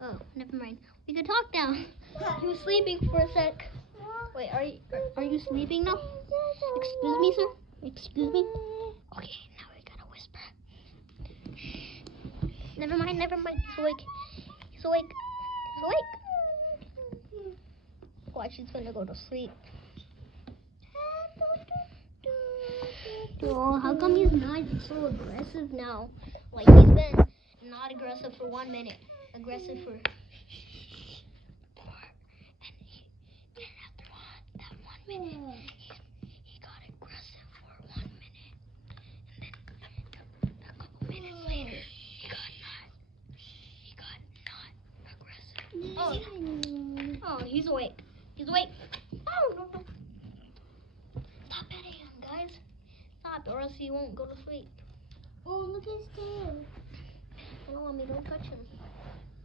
Oh, never mind. We can talk now. He was sleeping for a sec. Wait, are you sleeping now? Excuse me, sir? Excuse me? Okay, now we gotta whisper. Never mind. He's awake. He's awake. He's awake. Watch, he's gonna go to sleep. Oh, how come he's not so aggressive now? Like, he's been not aggressive for 1 minute. Aggressive for 4. And after that 1 minute, he got aggressive for 1 minute. And then a couple minutes later, he got not aggressive. Oh, he's awake. He's awake. Oh, no. Stop petting him, guys. Stop, or else he won't go to sleep. Oh, look at his tail. No, Mommy, don't touch him.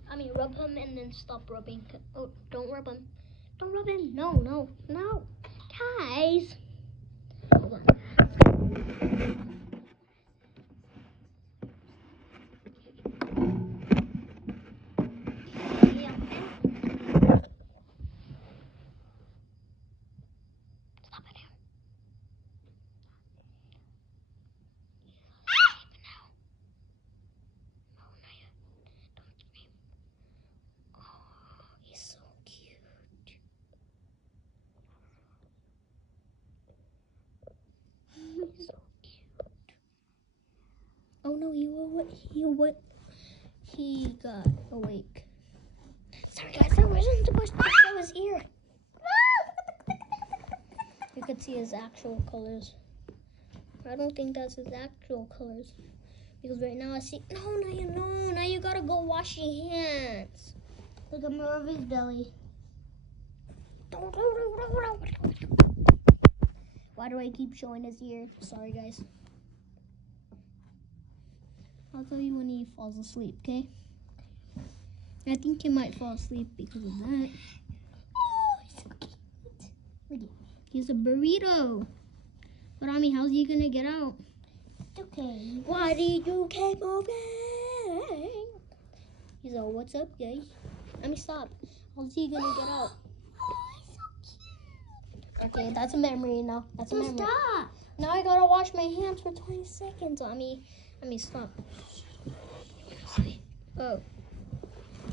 I mean, rub him and then stop rubbing. Oh, don't rub him. Don't rub him. No. Guys. Hold on. Stop it. He's so cute. He's so cute. Oh no, he got awake. Sorry guys, I wasn't supposed to show his ear. You could see his actual colors. I don't think that's his actual colors. Because right now I see, no, now you gotta go wash your hands. Look at more of his belly. Why do I keep showing his ear? Sorry guys. I'll tell you when he falls asleep, okay? I think he might fall asleep because of that. Oh, he's so cute. Look at, he's a burrito. But Ami, how's he gonna get out? It's okay. Why did you keep moving? He's all, what's up, guys? Ami, stop. How's he gonna get out? Oh, he's so cute. Okay, that's a memory now. That's a memory. Stop. Now I gotta wash my hands for 20 seconds. Ami, stop. Oh.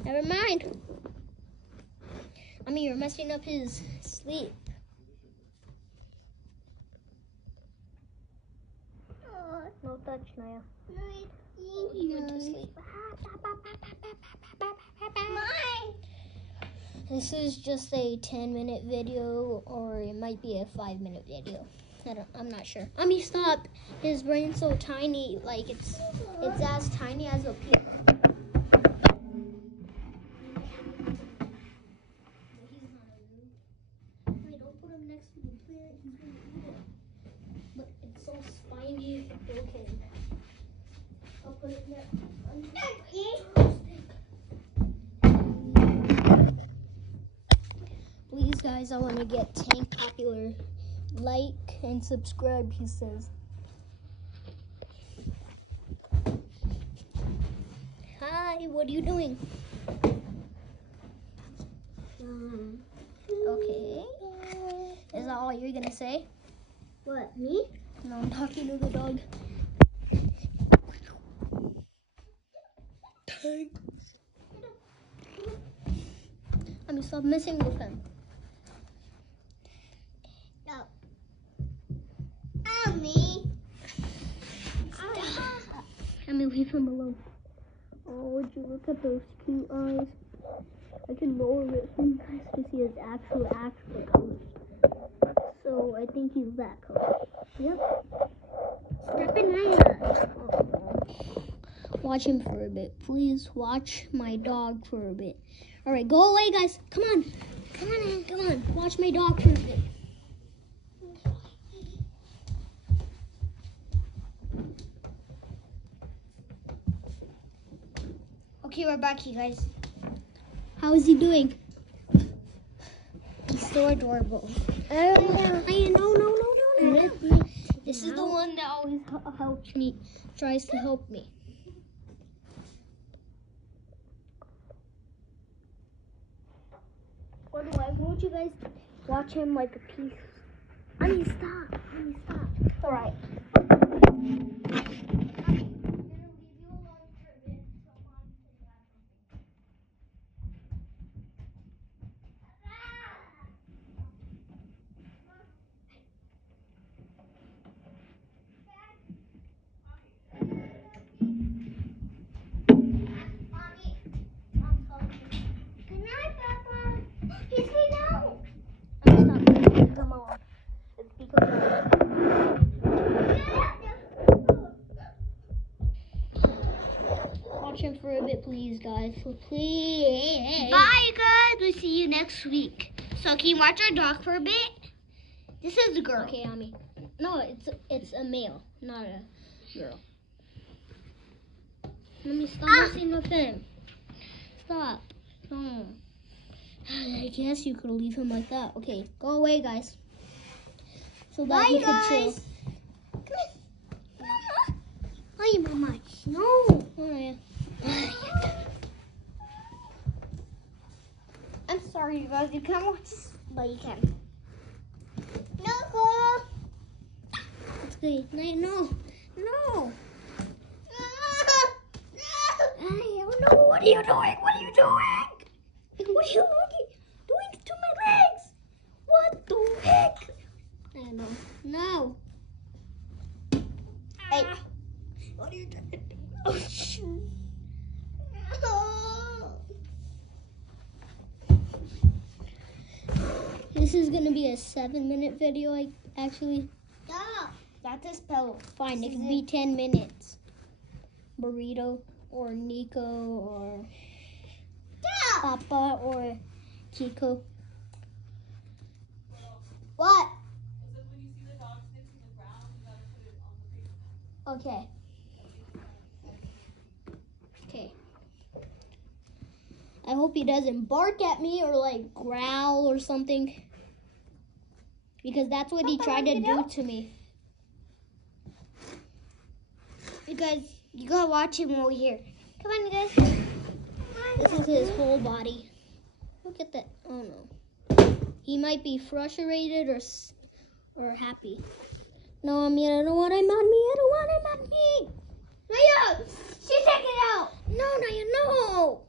Never mind. You're messing up his sleep. No touch, Naya. He went to sleep. This is just a 10-minute video, or it might be a 5-minute video. I'm not sure. Stop. His brain's so tiny, like it's as tiny as a pea. Don't put him next to the plant. He's gonna eat it. But it's so spiny. Okay. I'll put it there. Please, guys, I want to get Tank popular. Like and subscribe, he says. Hi, what are you doing? Okay. Is that all you're gonna say? What, me? No, I'm talking to the dog. Stop messing with him. No. Mommy. Leave him alone. Oh, would you look at those cute eyes? I can lower it for you guys to see his actual colors. So I think he's that color. Yep. Step in there. Watch him for a bit. Please watch my dog for a bit. All right, go away, guys. Come on. Come on. Watch my dog for a bit. Okay, we're back, you guys. How is he doing? He's so adorable. No. This is the one that always helps me, tries to help me. don't you guys watch him like a piece? I mean, stop. All right. Come on. It's because watch him for a bit, please, guys. So please. Bye, guys. We'll see you next week. So can you watch our dog for a bit? This is a girl. Okay, Ami. No, it's a male, not a girl. Let me stop messing with him. Stop. Oh. I guess you could leave him like that. Okay, go away, guys. So that he can chill. Come here. Hi, Mama. No. Oh, yeah. I'm sorry, you guys. You can't watch this, but you can. No. It's good. No. No. What are you doing? What are you doing to my legs? What the heck? I know. No. Hey. What are you doing? Oh, shoot. This is gonna be a 7-minute video, actually. Stop. That's a spell. Fine, it can be 10 minutes. Burrito or Nico or Stop. Papa or Kiko. What? Okay. I hope he doesn't bark at me or like growl or something. Because that's what he tried to do to me. You guys, you gotta watch him over here. Come on, you guys. This is his whole body. Look at that. Oh no. He might be frustrated or happy. No, I mean, I don't want him on me. Naya, she take it out. No, Naya, no.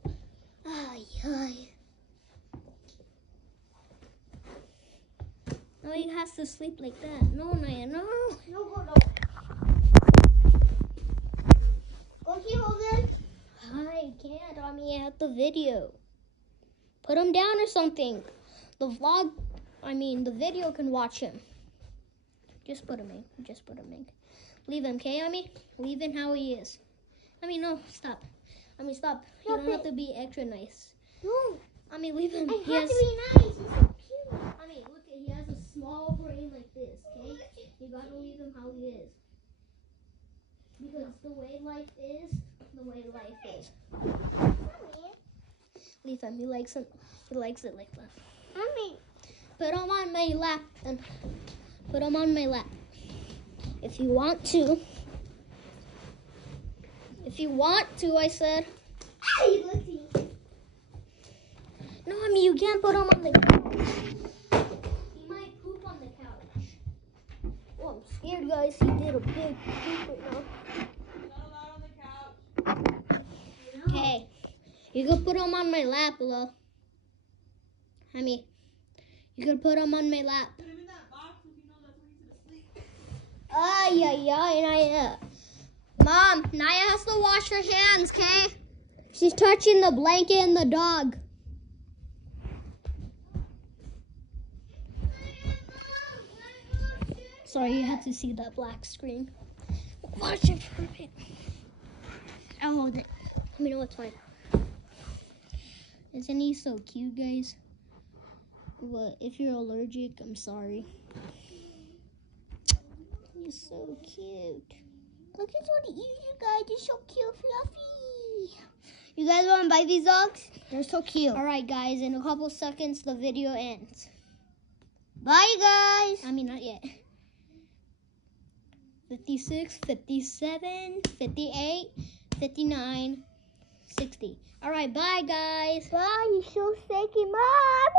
Ay. No, he has to sleep like that. No, Naya, no. No. Okay, Hogan. I can't. I mean, I have the video. Put him down or something. The video can watch him. Just put him in. Leave him, okay, Ami? Leave him how he is. No, stop. Stop. You don't have to be extra nice. No. Leave him. I have to be nice. He's so cute. Look, he has a small brain like this, okay? You gotta leave him how he is. Because the way life is, Leave him. He likes it like that. Put him on my lap and put him on my lap. If you want to, I said. Hey, Lucy. No, you can't put him on the couch. He might poop on the couch. Oh, I'm scared, guys. He did a big poop right now. Not allowed on the couch. Okay, you can put him on my lap, hello. You can put him on my lap. Put him in that box if you know that's where he's gonna sleep. Naya. Mom, Naya has to wash her hands, okay? She's touching the blanket and the dog. Sorry, you had to see that black screen. Watch it for a bit. I'll hold it. Let me know it's fine. Isn't he so cute, guys? But if you're allergic, I'm sorry. He's so cute. Look at what he is, you guys. He's so cute, fluffy. You guys want to buy these dogs? They're so cute. All right, guys. In a couple seconds, the video ends. Bye, guys. Not yet. 56, 57, 58, 59, 60. All right, bye, guys. Bye. You're so shaky, Mom.